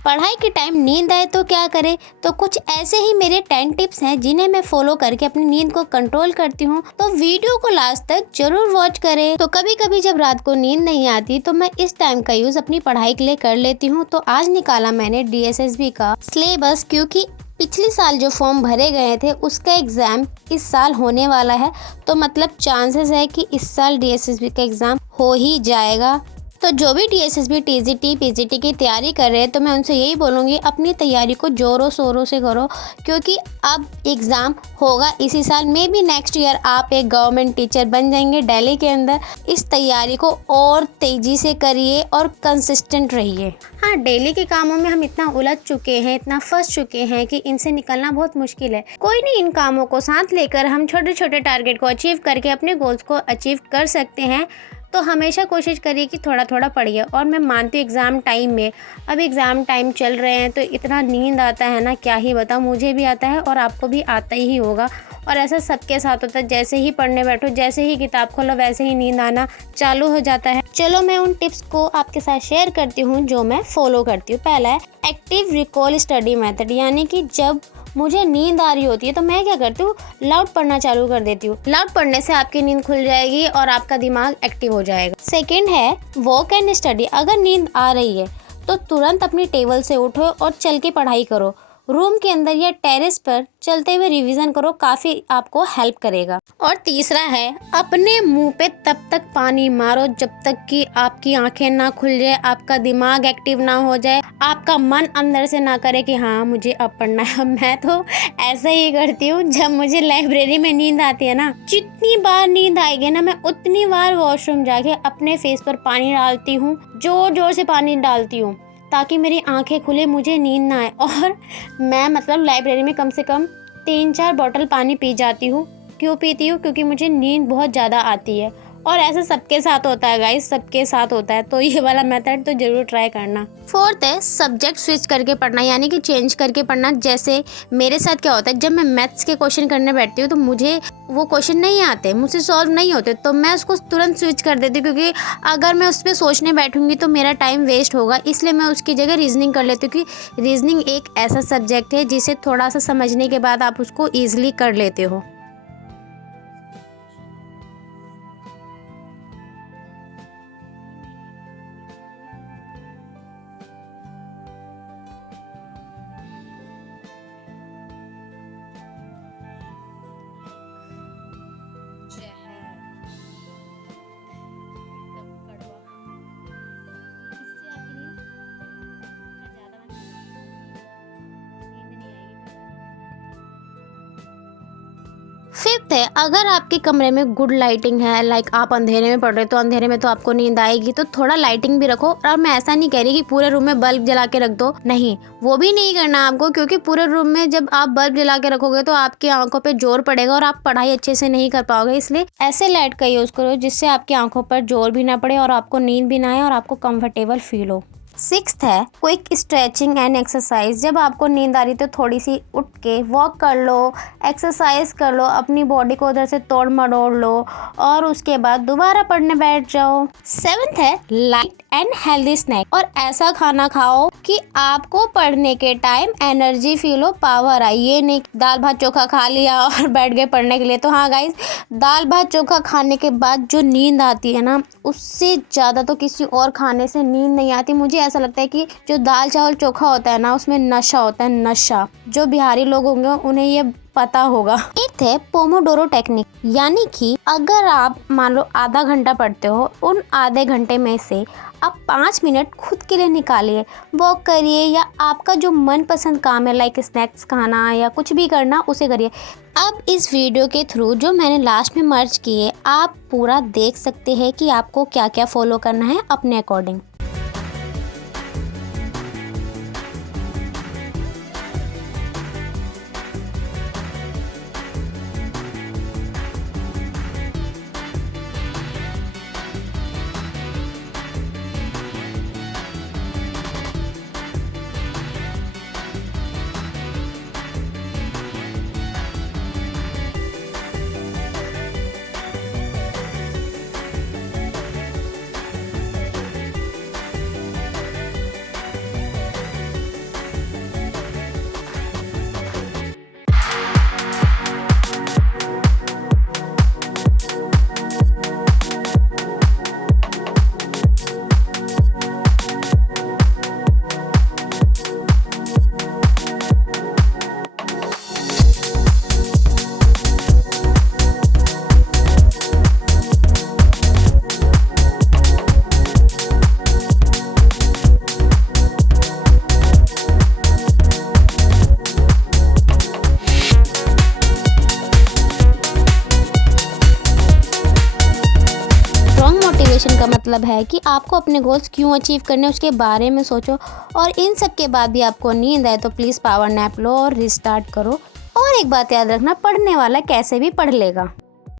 पढ़ाई के टाइम नींद आए तो क्या करें? तो कुछ ऐसे ही मेरे 10 टिप्स हैं जिन्हें मैं फॉलो करके अपनी नींद को कंट्रोल करती हूँ। तो वीडियो को लास्ट तक जरूर वॉच करें। तो कभी कभी जब रात को नींद नहीं आती तो मैं इस टाइम का यूज अपनी पढ़ाई के लिए कर लेती हूँ। तो आज निकाला मैंने DSSB का सिलेबस, क्योंकि पिछले साल जो फॉर्म भरे गए थे उसका एग्जाम इस साल होने वाला है। तो मतलब चांसेस है कि इस साल DSSB का एग्जाम हो ही जाएगा। तो जो भी DSSB TGT PGT की तैयारी कर रहे हैं तो मैं उनसे यही बोलूँगी, अपनी तैयारी को जोरों शोरों से करो, क्योंकि अब एग्ज़ाम होगा इसी साल। में भी नेक्स्ट ईयर आप एक गवर्नमेंट टीचर बन जाएंगे दिल्ली के अंदर। इस तैयारी को और तेज़ी से करिए और कंसिस्टेंट रहिए। हाँ, डेली के कामों में हम इतना उलझ चुके हैं, इतना फंस चुके हैं कि इनसे निकलना बहुत मुश्किल है। कोई नहीं, इन कामों को साथ लेकर हम छोटे छोटे टारगेट को अचीव करके अपने गोल्स को अचीव कर सकते हैं। तो हमेशा कोशिश करिए कि थोड़ा थोड़ा पढ़िए। और मैं मानती हूँ एग्ज़ाम टाइम में, अब एग्ज़ाम टाइम चल रहे हैं तो इतना नींद आता है ना, क्या ही बताऊँ। मुझे भी आता है और आपको भी आता ही होगा, और ऐसा सबके साथ होता है। जैसे ही पढ़ने बैठो, जैसे ही किताब खोलो, वैसे ही नींद आना चालू हो जाता है। चलो मैं उन टिप्स को आपके साथ शेयर करती हूँ जो मैं फॉलो करती हूँ। पहला है एक्टिव रिकॉल स्टडी मेथड, यानी कि जब मुझे नींद आ रही होती है तो मैं क्या करती हूँ, लाउड पढ़ना चालू कर देती हूँ। लाउड पढ़ने से आपकी नींद खुल जाएगी और आपका दिमाग एक्टिव हो जाएगा। सेकंड है वॉक एंड स्टडी। अगर नींद आ रही है तो तुरंत अपनी टेबल से उठो और चल के पढ़ाई करो। रूम के अंदर या टेरेस पर चलते हुए रिवीजन करो, काफ़ी आपको हेल्प करेगा। और तीसरा है अपने मुंह पे तब तक पानी मारो जब तक कि आपकी आंखें ना खुल जाए, आपका दिमाग एक्टिव ना हो जाए, आपका मन अंदर से ना करे कि हाँ मुझे अब पढ़ना है। मैं तो ऐसा ही करती हूँ, जब मुझे लाइब्रेरी में नींद आती है ना, जितनी बार नींद आएगी ना, मैं उतनी बार वॉशरूम जाके अपने फेस पर पानी डालती हूँ, जोर जोर से पानी डालती हूँ, ताकि मेरी आंखें खुले, मुझे नींद ना आए। और मैं मतलब लाइब्रेरी में कम से कम 3-4 बॉटल पानी पी जाती हूँ। क्यों पीती हूँ? क्योंकि मुझे नींद बहुत ज़्यादा आती है। और ऐसा सबके साथ होता है गाइस, सबके साथ होता है। तो ये वाला मेथड तो ज़रूर ट्राई करना। फोर्थ है सब्जेक्ट स्विच करके पढ़ना, यानी कि चेंज करके पढ़ना। जैसे मेरे साथ क्या होता है, जब मैं मैथ्स के क्वेश्चन करने बैठती हूँ तो मुझे वो क्वेश्चन नहीं आते, मुझसे सॉल्व नहीं होते, तो मैं उसको तुरंत स्विच कर देती हूँ। क्योंकि अगर मैं उस पर सोचने बैठूंगी तो मेरा टाइम वेस्ट होगा, इसलिए मैं उसकी जगह रीजनिंग कर लेती हूँ। क्योंकि रीजनिंग एक ऐसा सब्जेक्ट है जिसे थोड़ा सा समझने के बाद आप उसको ईजिली कर लेते हो। फिफ्थ है अगर आपके कमरे में गुड लाइटिंग है, लाइक आप अंधेरे में पढ़ रहे हो, तो अंधेरे में तो आपको नींद आएगी, तो थोड़ा लाइटिंग भी रखो। और मैं ऐसा नहीं कह रही कि पूरे रूम में बल्ब जला के रख दो, नहीं, वो भी नहीं करना आपको। क्योंकि पूरे रूम में जब आप बल्ब जला के रखोगे तो आपकी आंखों पे जोर पड़ेगा और आप पढ़ाई अच्छे से नहीं कर पाओगे। इसलिए ऐसे लाइट का यूज करो जिससे आपकी आंखों पर जोर भी ना पड़े और आपको नींद भी ना आए और आपको कंफर्टेबल फील हो। सिक्स्थ है क्विक स्ट्रेचिंग एंड एक्सरसाइज। जब आपको नींद आ रही तो थोड़ी सी उठ के वॉक कर लो, एक्सरसाइज कर लो, अपनी बॉडी को उधर से तोड़ मरोड़ लो और उसके बाद दोबारा पढ़ने बैठ जाओ। सेवन्थ है लाइट एंड हेल्दी स्नैक। और ऐसा खाना खाओ कि आपको पढ़ने के टाइम एनर्जी फील हो, पावर आए। ये नहीं दाल भात चोखा खा लिया और बैठ गए पढ़ने के लिए। तो हाँ गाइस, दाल भात चोखा खाने के बाद जो नींद आती है ना, उससे ज़्यादा तो किसी और खाने से नींद नहीं आती। मुझे ऐसा लगता है कि जो दाल चावल चोखा होता है ना, उसमें नशा होता है, नशा। जो बिहारी लोग होंगे उन्हें ये पता होगा। एक है पोमोडोरो टेक्निक, यानी कि अगर आप मान लो आधा घंटा पढ़ते हो, उन आधे घंटे में से आप 5 मिनट खुद के लिए निकालिए, वॉक करिए या आपका जो मनपसंद काम है लाइक स्नैक्स खाना या कुछ भी करना, उसे करिए। अब इस वीडियो के थ्रू जो मैंने लास्ट में मर्ज किए, आप पूरा देख सकते हैं कि आपको क्या क्या फॉलो करना है अपने अकॉर्डिंग। मोटिवेशन का मतलब है कि आपको अपने गोल्स क्यों अचीव करने उसके बारे में सोचो, और इन सब के बाद भी आपको नींद आए तो प्लीज़ पावर नैप लो और रिस्टार्ट करो। और एक बात याद रखना, पढ़ने वाला कैसे भी पढ़ लेगा।